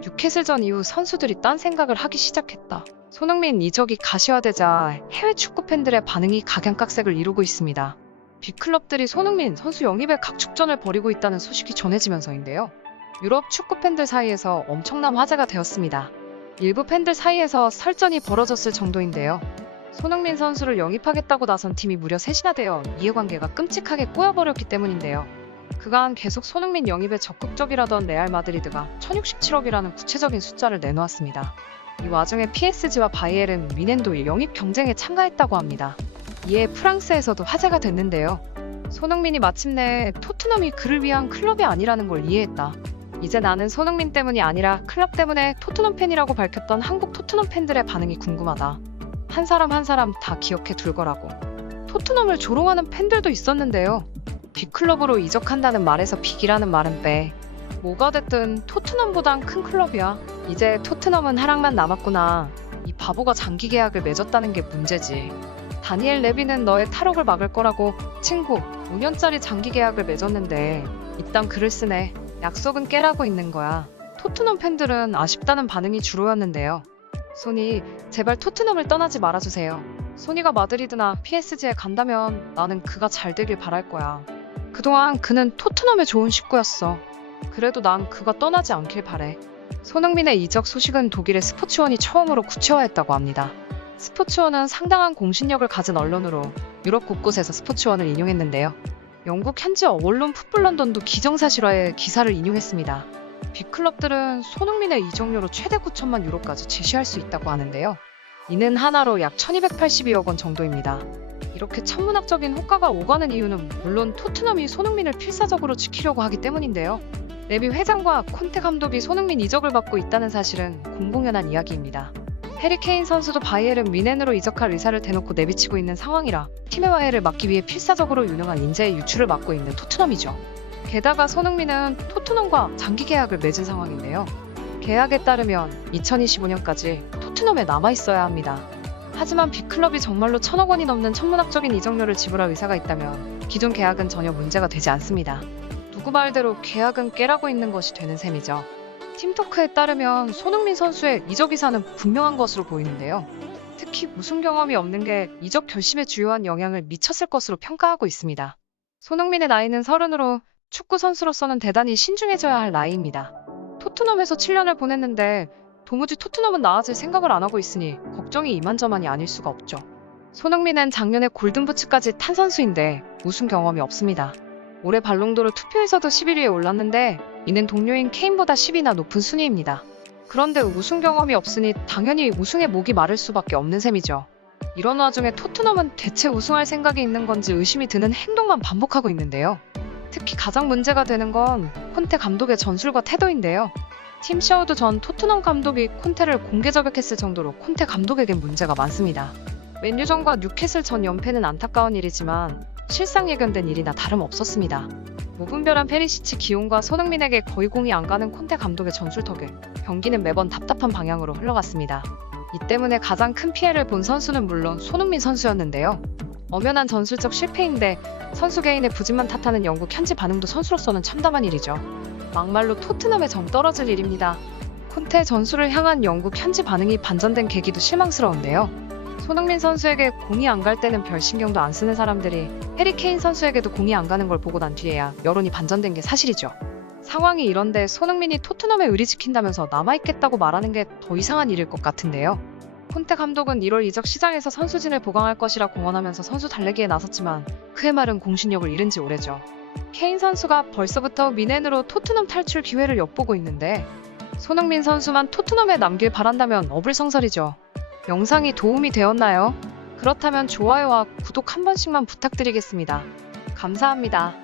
뉴캐슬전 이후 선수들이 딴 생각을 하기 시작했다. 손흥민 이적이 가시화되자 해외 축구 팬들의 반응이 각양각색을 이루고 있습니다. 빅클럽들이 손흥민 선수 영입에 각축전을 벌이고 있다는 소식이 전해지면서인데요. 유럽 축구 팬들 사이에서 엄청난 화제가 되었습니다. 일부 팬들 사이에서 설전이 벌어졌을 정도인데요. 손흥민 선수를 영입하겠다고 나선 팀이 무려 3이나 되어 이해관계가 끔찍하게 꼬여버렸기 때문인데요. 그간 계속 손흥민 영입에 적극적이라던 레알 마드리드가 1067억이라는 구체적인 숫자를 내놓았습니다. 이 와중에 PSG와 바이에른 뮌헨도 영입 경쟁에 참가했다고 합니다. 이에 프랑스에서도 화제가 됐는데요. 손흥민이 마침내 토트넘이 그를 위한 클럽이 아니라는 걸 이해했다. 이제 나는 손흥민 때문이 아니라 클럽 때문에 토트넘 팬이라고 밝혔던 한국 토트넘 팬들의 반응이 궁금하다. 한 사람 한 사람 다 기억해 둘 거라고. 토트넘을 조롱하는 팬들도 있었는데요. 빅클럽으로 이적한다는 말에서 빅이라는 말은 빼. 뭐가 됐든 토트넘보단 큰 클럽이야. 이제 토트넘은 하락만 남았구나. 이 바보가 장기 계약을 맺었다는 게 문제지. 다니엘 레비는 너의 탈옥을 막을 거라고. 친구, 5년짜리 장기 계약을 맺었는데 이딴 글을 쓰네. 약속은 깨라고 있는 거야. 토트넘 팬들은 아쉽다는 반응이 주로였는데요. 소니, 제발 토트넘을 떠나지 말아주세요. 소니가 마드리드나 PSG에 간다면 나는 그가 잘 되길 바랄 거야. 그동안 그는 토트넘의 좋은 식구였어. 그래도 난 그가 떠나지 않길 바래. 손흥민의 이적 소식은 독일의 스포츠원이 처음으로 구체화했다고 합니다. 스포츠원은 상당한 공신력을 가진 언론으로 유럽 곳곳에서 스포츠원을 인용했는데요. 영국 현지 언론 풋볼 런던도 기정사실화의 기사를 인용했습니다. 빅클럽들은 손흥민의 이적료로 최대 9천만 유로까지 제시할 수 있다고 하는데요. 이는 하나로 약 1282억 원 정도입니다. 이렇게 천문학적인 호가가 오가는 이유는 물론 토트넘이 손흥민을 필사적으로 지키려고 하기 때문인데요. 레비 회장과 콘테 감독이 손흥민 이적을 받고 있다는 사실은 공공연한 이야기입니다. 해리 케인 선수도 바이에른 뮌헨으로 이적할 의사를 대놓고 내비치고 있는 상황이라 팀의 화해를 막기 위해 필사적으로 유능한 인재의 유출을 막고 있는 토트넘이죠. 게다가 손흥민은 토트넘과 장기 계약을 맺은 상황인데요. 계약에 따르면 2025년까지 토트넘에 남아있어야 합니다. 하지만 빅클럽이 정말로 1,000억 원이 넘는 천문학적인 이적료를 지불할 의사가 있다면 기존 계약은 전혀 문제가 되지 않습니다. 누구 말대로 계약은 깨라고 있는 것이 되는 셈이죠. 팀토크에 따르면 손흥민 선수의 이적 의사는 분명한 것으로 보이는데요. 특히 우승 경험이 없는 게 이적 결심에 주요한 영향을 미쳤을 것으로 평가하고 있습니다. 손흥민의 나이는 30으로 축구 선수로서는 대단히 신중해져야 할 나이입니다. 토트넘에서 7년을 보냈는데 도무지 토트넘은 나아질 생각을 안 하고 있으니 걱정이 이만저만이 아닐 수가 없죠. 손흥민은 작년에 골든부츠까지 탄 선수인데 우승 경험이 없습니다. 올해 발롱도르 투표에서도 11위에 올랐는데 이는 동료인 케인보다 10위나 높은 순위입니다. 그런데 우승 경험이 없으니 당연히 우승의 목이 마를 수밖에 없는 셈이죠. 이런 와중에 토트넘은 대체 우승할 생각이 있는 건지 의심이 드는 행동만 반복하고 있는데요. 특히 가장 문제가 되는 건 콘테 감독의 전술과 태도인데요. 팀 샤우드 전 토트넘 감독이 콘테를 공개 저격했을 정도로 콘테 감독에겐 문제가 많습니다. 맨유전과 뉴캐슬 전 연패는 안타까운 일이지만 실상 예견된 일이나 다름없었습니다. 무분별한 페리시치 기용과 손흥민에게 거의 공이 안 가는 콘테 감독의 전술 덕에 경기는 매번 답답한 방향으로 흘러갔습니다. 이 때문에 가장 큰 피해를 본 선수는 물론 손흥민 선수였는데요. 엄연한 전술적 실패인데 선수 개인의 부진만 탓하는 영국 현지 반응도 선수로서는 참담한 일이죠. 막말로 토트넘에 정 떨어질 일입니다. 콘테 전술을 향한 영국 현지 반응이 반전된 계기도 실망스러운데요. 손흥민 선수에게 공이 안 갈 때는 별 신경도 안 쓰는 사람들이 해리 케인 선수에게도 공이 안 가는 걸 보고 난 뒤에야 여론이 반전된 게 사실이죠. 상황이 이런데 손흥민이 토트넘에 의리지킨다면서 남아있겠다고 말하는 게 더 이상한 일일 것 같은데요. 콘테 감독은 1월 이적 시장에서 선수진을 보강할 것이라 공언하면서 선수 달래기에 나섰지만 그의 말은 공신력을 잃은 지 오래죠. 케인 선수가 벌써부터 뮌헨으로 토트넘 탈출 기회를 엿보고 있는데 손흥민 선수만 토트넘에 남길 바란다면 어불성설이죠. 영상이 도움이 되었나요? 그렇다면 좋아요와 구독 한 번씩만 부탁드리겠습니다. 감사합니다.